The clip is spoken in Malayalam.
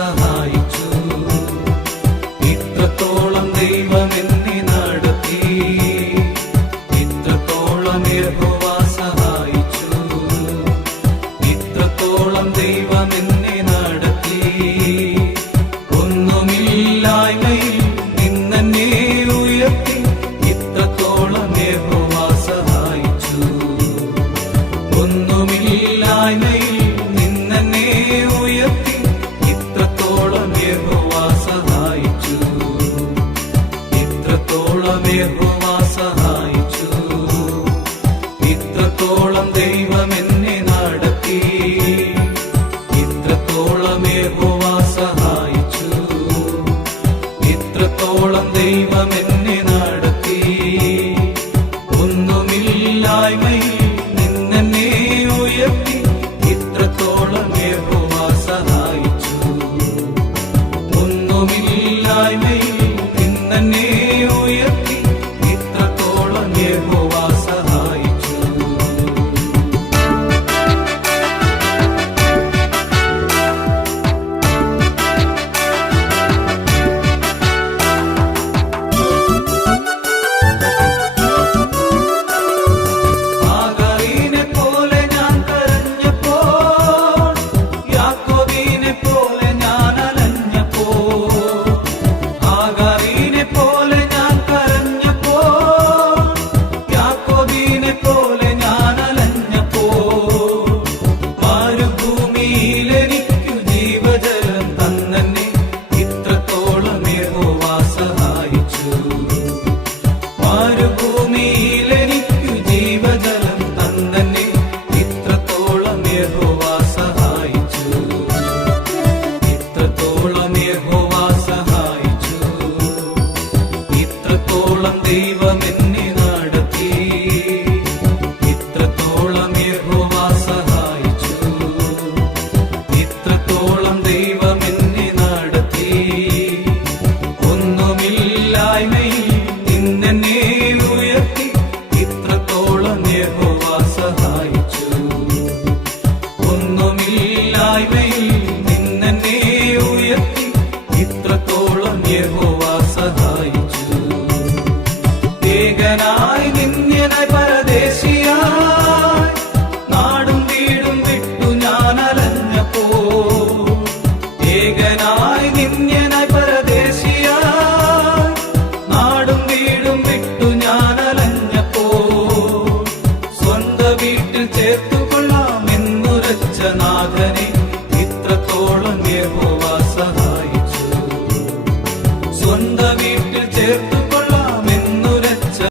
സഹായിച്ചു. ഇത്രത്തോളം ദൈവം എന്നെ നടത്തി, ഇത്രത്തോളം യഹോവ സഹായിച്ചു. ഇത്രത്തോളം ദൈവം എന്നെ നടത്തി. ഒന്നുമില്ലായ്മയിൽ നിന്നെ ഉയർത്തി, ഇത്രത്തോളം യഹോവ സഹായിച്ചു. ഒന്നുമില്ലായ്മയിൽ നിന്നെ ഉയർത്തി, ഇത്രത്തോളം യഹോവ സഹായിച്ചു. ഇത്രത്തോളം യഹോവ സഹായിച്ചു. ഇത്രത്തോളം ദൈവം എന്നെ നടത്തി, ഇത്രത്തോളം യഹോവ സഹായിച്ചു. ഇത്രത്തോളം ദൈവം എന്നെ നടത്തി. ഒന്നുമില്ലായ്മയിൽ നിന്നെ ഉയർത്തി, ഇത്രത്തോളം യഹോവ സഹായിച്ചു. ഒന്നുമില്ലായ്മയിൽ നിന്നെ ഉയർത്തി, ഇത്രത്തോളം യഹോവ സഹായിച്ചു. ആഗാരിനെ പോലെ ഞാൻ കരഞ്ഞപ്പോൾ, യാക്കോബിനെ പോലെ ഞാൻ അലഞ്ഞപ്പോൾ. ആഗാരിനെ പോലെ ഞാൻ കരഞ്ഞപ്പോൾ, യാക്കോബിനെ പോലെ ഞാൻ അലഞ്ഞപ്പോൾ. മരുഭൂമിയിലെനിക്കു ജീവജലം തന്നെ, ഇത്രത്തോളം യഹോവ സഹായിച്ചു. മരുഭൂമിയിലെനിക്കു ജീവജലം തന്നെ, ഇത്രത്തോളം യഹോവ സഹായിച്ചു. ഇത്രത്തോളം യഹോവ സഹായിച്ചു. ഇത്രത്തോളം ദൈവം എന്നെ നടത്തി. ഇത്രത്തോളം യഹോവ സഹായിച്ചു. ഇത്രത്തോളം ദൈവം എന്നെ നടത്തി. ഒന്നുമില്ലായ്മയിൽ നിന്നെ ഉയർത്തി, ഇത്രത്തോളം യഹോവ സഹായിച്ചു. ഒന്നുമില്ലായ്മയിൽ നിന്നെ ഉയർത്തി, ഇത്രത്തോളം യഹോവ സഹായിച്ചു. ഏകനായി നിന്യനായി പരദേശിയായി, നാടും വീടും വിട്ടു ഞാൻ അലഞ്ഞപ്പോ. ഏകനായി നിന്യനായി പരദേശിയായി, നാടും വീടും വിട്ടു ഞാൻ അലഞ്ഞപ്പോ. സ്വന്ത വീട്ടിൽ ചേർത്തുകൊള്ളാമെന്നുരച്ച